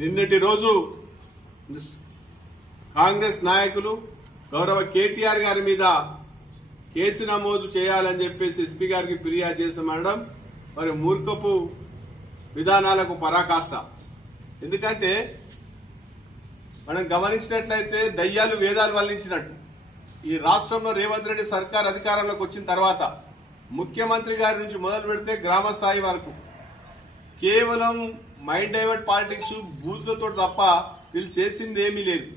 నిన్నటి రోజు కాంగ్రెస్ నాయకులు గౌరవ కేటీఆర్ గారి మీద కేసు నమోదు చేయాలని చెప్పేసి ఎస్పీ గారికి ఫిర్యాదు చేస్తామనడం మరి మూర్ఖపు విధానాలకు పరాకాష్ట. ఎందుకంటే మనం గమనించినట్లయితే దయ్యాలు వేదాలు వల్లించినట్టు ఈ రాష్ట్రంలో రేవంత్ రెడ్డి సర్కార్ అధికారంలోకి వచ్చిన తర్వాత ముఖ్యమంత్రి గారి నుంచి మొదలు పెడితే గ్రామ స్థాయి వరకు కేవలం మైండ్ డైవర్ట్ పాలిటిక్స్ బూతులతో తప్ప వీళ్ళు చేసింది ఏమీ లేదు.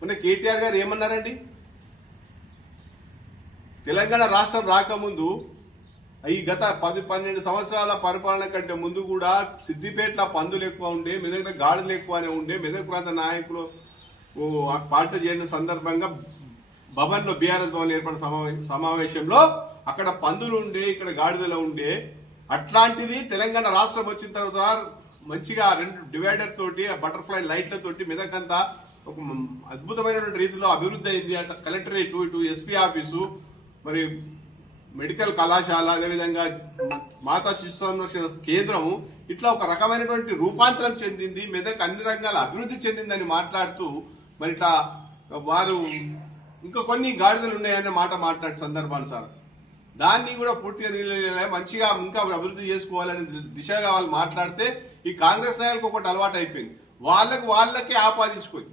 మొన్న కేటీఆర్ గారు ఏమన్నారండి, తెలంగాణ రాష్ట్రం రాకముందు ఈ గత 10-12 సంవత్సరాల పరిపాలన కంటే ముందు కూడా సిద్దిపేటలో పందులు ఎక్కువ ఉండే, మెదక్ గాడులు ఎక్కువనే ఉండే. మెదక్ ప్రాంత నాయకులు పార్టీ చేరిన సందర్భంగా భవన్లో బీఆర్ఎస్ భవన్ ఏర్పడిన సమావేశంలో అక్కడ పందులు ఉండే, ఇక్కడ గాడిదలు ఉండే. అట్లాంటిది తెలంగాణ రాష్ట్రం వచ్చిన తర్వాత మంచిగా 2 డివైడర్ తోటి బటర్ఫ్లై లైట్లతోటి మెదకంతా ఒక అద్భుతమైనటువంటి రీతిలో అభివృద్ధి అయింది. అట్లా కలెక్టరేట్, ఇటు ఎస్పీ ఆఫీసు, మరి మెడికల్ కళాశాల, అదేవిధంగా మాతా శిశు సంరక్షణ కేంద్రము, ఇట్లా ఒక రకమైనటువంటి రూపాంతరం చెందింది. మెదక్ అన్ని రంగాల అభివృద్ధి చెందిందని మాట్లాడుతూ మరి ఇట్లా వారు ఇంకా కొన్ని గాడిదలు ఉన్నాయన్న మాట మాట్లాడే సందర్భానుసారం దాన్ని కూడా పూర్తిగా మంచిగా ఇంకా అభివృద్ధి చేసుకోవాలని దిశగా వాళ్ళు మాట్లాడితే ఈ కాంగ్రెస్ నాయకులకు ఒకటి అలవాటు అయిపోయింది. వాళ్ళకే ఆపాదించుకొని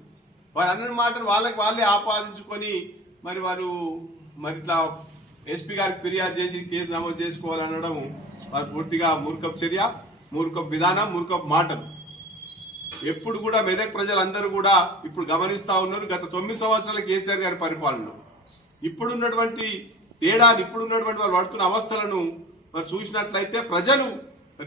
వారు అన్న మాటలు వాళ్ళే ఆపాదించుకొని మరి వారు మరి ఇట్లా ఎస్పీ గారికి ఫిర్యాదు చేసి కేసు నమోదు చేసుకోవాలనడం వారు పూర్తిగా మూర్ఖపు చర్య, మూర్ఖపు విధానం, మూర్ఖపు మాటలు. ఎప్పుడు కూడా మెదక్ ప్రజలందరూ కూడా ఇప్పుడు గమనిస్తా ఉన్నారు. గత 9 సంవత్సరాల కేసీఆర్ గారి పరిపాలనలో ఇప్పుడున్నటువంటి తేడాన్ని, ఇప్పుడున్నటువంటి వారు పడుతున్న అవస్థలను మరి చూసినట్లయితే ప్రజలు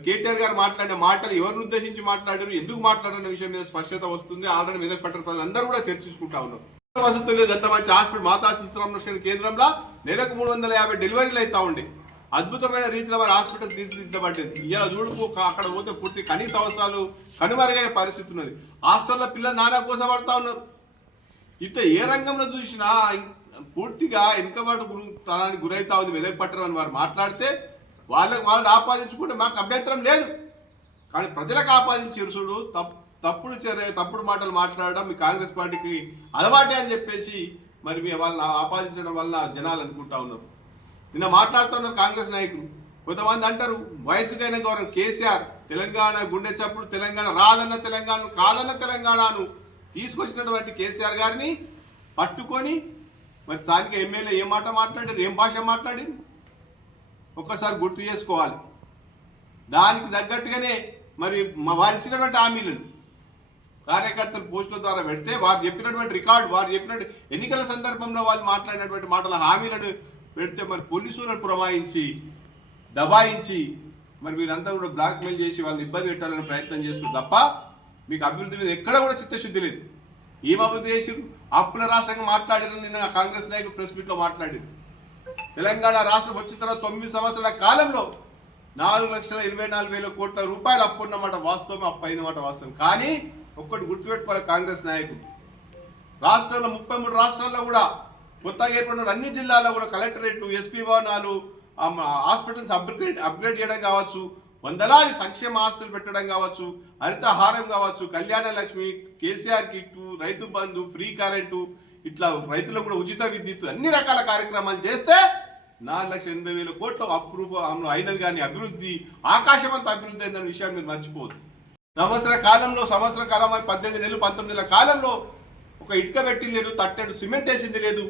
కేటీఆర్ గారు మాట్లాడిన మాటలు ఎవరిని ఉద్దేశించి మాట్లాడారు, ఎందుకు మాట్లాడిన విషయం మీద స్పష్టత వస్తుంది. ఆల్రెడీ మెదక్ పట్టణ ప్రజలందరూ కూడా చర్చించుకుంటా ఉన్నారు. వసతులు లేదు, అంత మంచి హాస్పిటల్ మాతా శిశు సంరక్షణ కేంద్రంలో నెలకు 350 డెలివరీలు అవుతా ఉండే. అద్భుతమైన రీతిలో వారి హాస్పిటల్ తీర్చిదిద్దబడ్డది. ఇలా చూడుకు అక్కడ పోతే పూర్తి కనీస అవసరాలు కనుమరుగయ్యే పరిస్థితి ఉన్నది. హాస్టల్లో పిల్లలు నానా కోసపడతా ఉన్నారు. ఇట్లా ఏ రంగంలో చూసినా పూర్తిగా వెనుకబాటు తనానికి గురైతా ఉంది మెదక్ పట్టణం అని వారు మాట్లాడితే వాళ్ళని ఆపాదించుకుంటే మాకు అభ్యంతరం లేదు. కానీ ప్రజలకు ఆపాదించారు చూడు, తప్పుడు చర్య, తప్పుడు మాటలు మాట్లాడడం మీ కాంగ్రెస్ పార్టీకి అలవాటే అని చెప్పేసి మరి వాళ్ళని ఆపాదించడం వల్ల జనాలు అనుకుంటా ఉన్నారు. నిన్న మాట్లాడుతున్నారు కాంగ్రెస్ నాయకులు. కొంతమంది అంటారు వయసుకైన గౌరవం కేసీఆర్ తెలంగాణ గుండె చప్పుడు, తెలంగాణ రాదన్న తెలంగాణ కాదన్న తెలంగాణను తీసుకొచ్చినటువంటి కేసీఆర్ గారిని పట్టుకొని మరి స్థానిక ఎమ్మెల్యే ఏ మాట మాట్లాడారు, ఏం భాష మాట్లాడారు ఒక్కసారి గుర్తు చేసుకోవాలి. దానికి తగ్గట్టుగానే మరి వారు ఇచ్చినటువంటి హామీలను కార్యకర్తలు పోస్టుల ద్వారా పెడితే వారు చెప్పినటువంటి రికార్డు, వారు చెప్పినట్టు ఎన్నికల సందర్భంలో వాళ్ళు మాట్లాడినటువంటి మాటల హామీలను పెడితే మరి పోలీసులను పురమాయించి దబాయించి మరి మీరంతా కూడా బ్లాక్మెయిల్ చేసి వాళ్ళని ఇబ్బంది పెట్టాలని ప్రయత్నం చేస్తారు తప్ప మీకు అభివృద్ధి మీద ఎక్కడ కూడా చిత్తశుద్ధి లేదు. ఏం అభివృద్ధి చేసారు? అప్పుల రాష్ట్రంగా మాట్లాడారు. నిన్న కాంగ్రెస్ నాయకులు ప్రెస్ మీట్లో మాట్లాడారు. తెలంగాణ రాష్ట్రం వచ్చిన తర్వాత 9 సంవత్సరాల కాలంలో 4,24,000 కోట్ల రూపాయలు అప్పు ఉన్నమాట వాస్తవం, అప్పు అయినమాట వాస్తవం. కానీ ఒక్కటి గుర్తుపెట్టుకోవాలి కాంగ్రెస్ నాయకులు, రాష్ట్రంలో 33 రాష్ట్రాల్లో కూడా కొత్తగా ఏర్పడిన అన్ని జిల్లాల్లో కూడా కలెక్టరేట్, ఎస్పీ భవనాలు, హాస్పిటల్స్ అప్గ్రేడ్ చేయడం కావచ్చు, వందలాది సంక్షేమ ఆస్తులు పెట్టడం కావచ్చు, హరితహారం కావచ్చు, Kalyana Lakshmi, KCR kit, Rythu Bandhu, free current, ఇట్లా రైతులకు కూడా ఉచిత విద్యుత్, అన్ని రకాల కార్యక్రమాలు చేస్తే 4,80,000 కోట్ల అప్రూవ్ అయినది. కానీ అభివృద్ధి ఆకాశమంతా అభివృద్ధి అయిందన్న విషయాన్ని మీరు మర్చిపోదు. సంవత్సర కాలం 18 నెలలు 19 నెలల కాలంలో ఒక ఇటుక పెట్టింది లేదు, తట్టెడు సిమెంట్ వేసింది లేదు.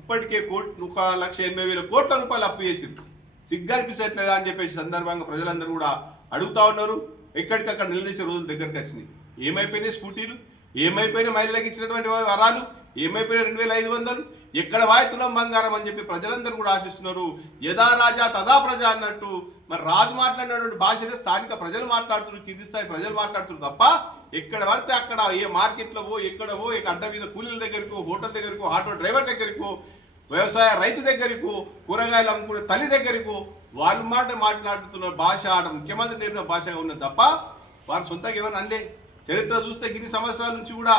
ఇప్పటికే 1,80,000 కోట్ల రూపాయలు అప్పు చేసింది. సిగ్గనిపించట్లేదా అని చెప్పేసి సందర్భంగా ప్రజలందరూ కూడా అడుగుతా ఉన్నారు. ఎక్కడికక్కడ నిలదీసే రోజులు దగ్గరికి వచ్చినాయి. ఏమైపోయినాయి స్కూటీలు, ఏమైపోయినాయి మహిళలకు ఇచ్చినటువంటి వరాలు, ఏమైపోయినాయి 2,500, ఎక్కడ వాయితున్నాం బంగారం అని చెప్పి ప్రజలందరూ కూడా ఆశిస్తున్నారు. యథా రాజా తదా ప్రజ అన్నట్టు మరి రాజు మాట్లాడినటువంటి భాషనే స్థానిక ప్రజలు మాట్లాడుతున్నారు, కింది స్థాయి ప్రజలు మాట్లాడుతున్నారు తప్ప ఎక్కడ పడితే అక్కడ ఏ మార్కెట్లో ఎక్కడవో అడ్డ మీద కూలీల దగ్గరకు, హోటల్ దగ్గరకు, ఆటో డ్రైవర్ దగ్గరకు, వ్యవసాయ రైతు దగ్గరకు, కూరగాయలు అమ్ముకునే తల్లి దగ్గరకు వాళ్ళు మాట్లాడుతున్నారు. భాష ఆట ముఖ్యమంత్రి నేర్పిన భాషగా ఉన్నది తప్ప వారు సొంతంగా ఎవరు అందే. చరిత్ర చూస్తే ఇన్ని సంవత్సరాల నుంచి కూడా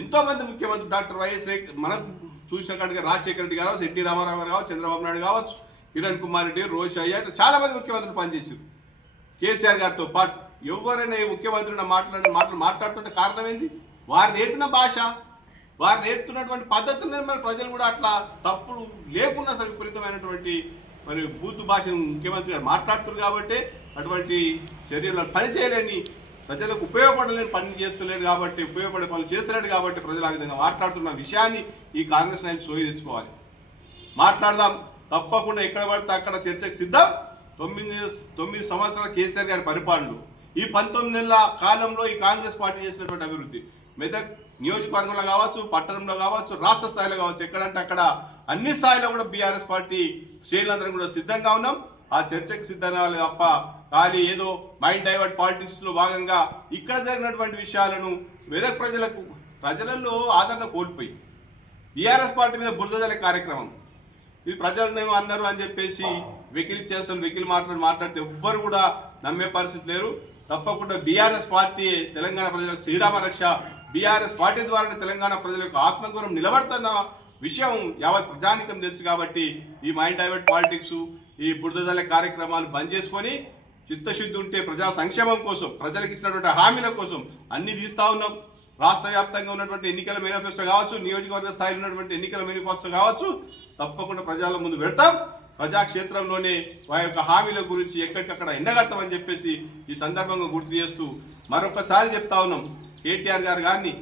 ఎంతో మంది ముఖ్యమంత్రి డాక్టర్ వైఎస్ మనం చూసిన కాడిగా రాజశేఖర రెడ్డి గారు, ఎన్టీ రామారావు గారు కావచ్చు, చంద్రబాబు నాయుడు కావచ్చు, కిరణ్ కుమార్ రెడ్డి, రోషయ్య, చాలా మంది ముఖ్యమంత్రులు పనిచేశారు కేసీఆర్ గారితో పాటు. ఎవరైనా ఈ ముఖ్యమంత్రి మాటలు మాట్లాడుతుంటే కారణం ఏంది? వారు నేర్పిన భాష, వారు నేర్పుతున్నటువంటి పద్ధతులను మరి ప్రజలు కూడా అట్లా తప్పుడు లేకుండా అసలు విపరీతమైనటువంటి మరి బూతు భాషను ముఖ్యమంత్రి గారు మాట్లాడుతున్నారు కాబట్టి అటువంటి చర్యలు పని చేయలేని, ప్రజలకు ఉపయోగపడలేని పని చేస్తలేడు కాబట్టి, ఉపయోగపడే పనులు చేస్తలేడు కాబట్టి ప్రజలు ఆ విధంగా మాట్లాడుతున్న విషయాన్ని ఈ కాంగ్రెస్ నాయకులు సోయి తెచ్చుకోవాలి. మాట్లాడదాం, తప్పకుండా ఎక్కడ పడితే అక్కడ చర్చకు సిద్ధం. 9 సంవత్సరాల కేసీఆర్ గారి పరిపాలనలో ఈ 19 నెలల కాలంలో ఈ కాంగ్రెస్ పార్టీ చేసినటువంటి అభివృద్ధి మెదక్ నియోజకవర్గంలో కావచ్చు, పట్టణంలో కావచ్చు, రాష్ట్ర స్థాయిలో కావచ్చు, ఎక్కడంటే అక్కడ అన్ని స్థాయిలో కూడా బీఆర్ఎస్ పార్టీ శ్రేణులందరం కూడా సిద్ధంగా ఉన్నాం. ఆ చర్చకు సిద్ధంగా తప్ప కానీ ఏదో మైండ్ డైవర్ట్ పాలిటిక్స్ లో భాగంగా ఇక్కడ జరిగినటువంటి విషయాలను మెదక్ ప్రజలలో ఆదరణ కోల్పోయి బీఆర్ఎస్ పార్టీ మీద బురద జల్లే కార్యక్రమం ఇది ప్రజలనేమో అన్నారు అని చెప్పేసి వెకిలి మాట్లాడితే ఎవ్వరు కూడా నమ్మే పరిస్థితి లేరు. తప్పకుండా బీఆర్ఎస్ పార్టీ తెలంగాణ ప్రజలకు శ్రీరామ రక్ష, బీఆర్ఎస్ పార్టీ ద్వారా తెలంగాణ ప్రజలకు ఆత్మగౌరవం నిలబడుతున్న విషయం యావత్ ప్రజానికం తెలుసు. కాబట్టి ఈ మైండ్ డైవర్ట్ పాలిటిక్స్, ఈ బురదజల్లే కార్యక్రమాలు బంద్ చేసుకొని చిత్తశుద్ధి ఉంటే ప్రజా సంక్షేమం కోసం, ప్రజలకు ఇచ్చినటువంటి హామీల కోసం అన్ని తీస్తా ఉన్నాం. రాష్ట్ర వ్యాప్తంగా ఉన్నటువంటి ఎన్నికల మేనిఫెస్టో కావచ్చు, నియోజకవర్గ స్థాయిలో ఉన్నటువంటి ఎన్నికల మేనిఫెస్టో కావచ్చు, తప్పకుండా ప్రజల ముందు పెడతాం. ప్రజాక్షేత్రంలోనే వారి యొక్క హామీల గురించి ఎక్కడికక్కడ ఎండగడతామని చెప్పేసి ఈ సందర్భంగా గుర్తు చేస్తూ మరొకసారి చెప్తా ఉన్నాం. కేటీఆర్ గారు కానీ,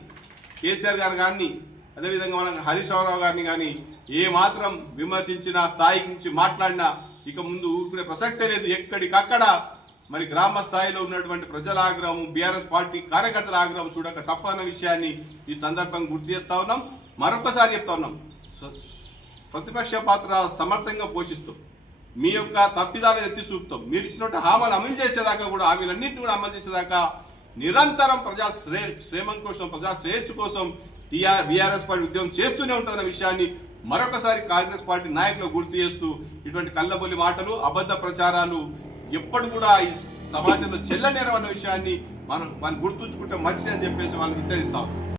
కేసీఆర్ గారు కానీ, అదేవిధంగా మన హరీష్ రావు గారిని కానీ ఏ మాత్రం విమర్శించిన, స్థాయికి నుంచి మాట్లాడినా ఇక ముందు ఊరుకునే ప్రసక్తే లేదు. ఎక్కడికక్కడ మరి గ్రామ స్థాయిలో ఉన్నటువంటి ప్రజల ఆగ్రహం, బీఆర్ఎస్ పార్టీ కార్యకర్తల ఆగ్రహం చూడక తప్పన్న విషయాన్ని ఈ సందర్భంగా గుర్తు చేస్తా ఉన్నాం. మరొకసారి చెప్తా ఉన్నాం, ప్రతిపక్ష పాత్ర సమర్థంగా పోషిస్తాం, మీ యొక్క తప్పిదాలను ఎత్తి చూపుతాం. మీరు ఇచ్చినట్టు హామీలు అమలు చేసేదాకా కూడా, హామీలన్నింటినీ కూడా అమలు చేసేదాకా నిరంతరం ప్రజా శ్రేమం కోసం, ప్రజా శ్రేయస్సు కోసం బీఆర్ఎస్ పార్టీ ఉద్యమం చేస్తూనే ఉంటుందన్న విషయాన్ని మరొకసారి కాంగ్రెస్ పార్టీ నాయకులు గుర్తు చేస్తూ ఇటువంటి కళ్ళబొల్లి మాటలు, అబద్ధ ప్రచారాలు ఎప్పుడు కూడా ఈ సమాజంలో చెల్లనేరవన్న విషయాన్ని మనం గుర్తుంచుకుంటే మంచిది అని చెప్పేసి వాళ్ళకి హెచ్చరిస్తాం.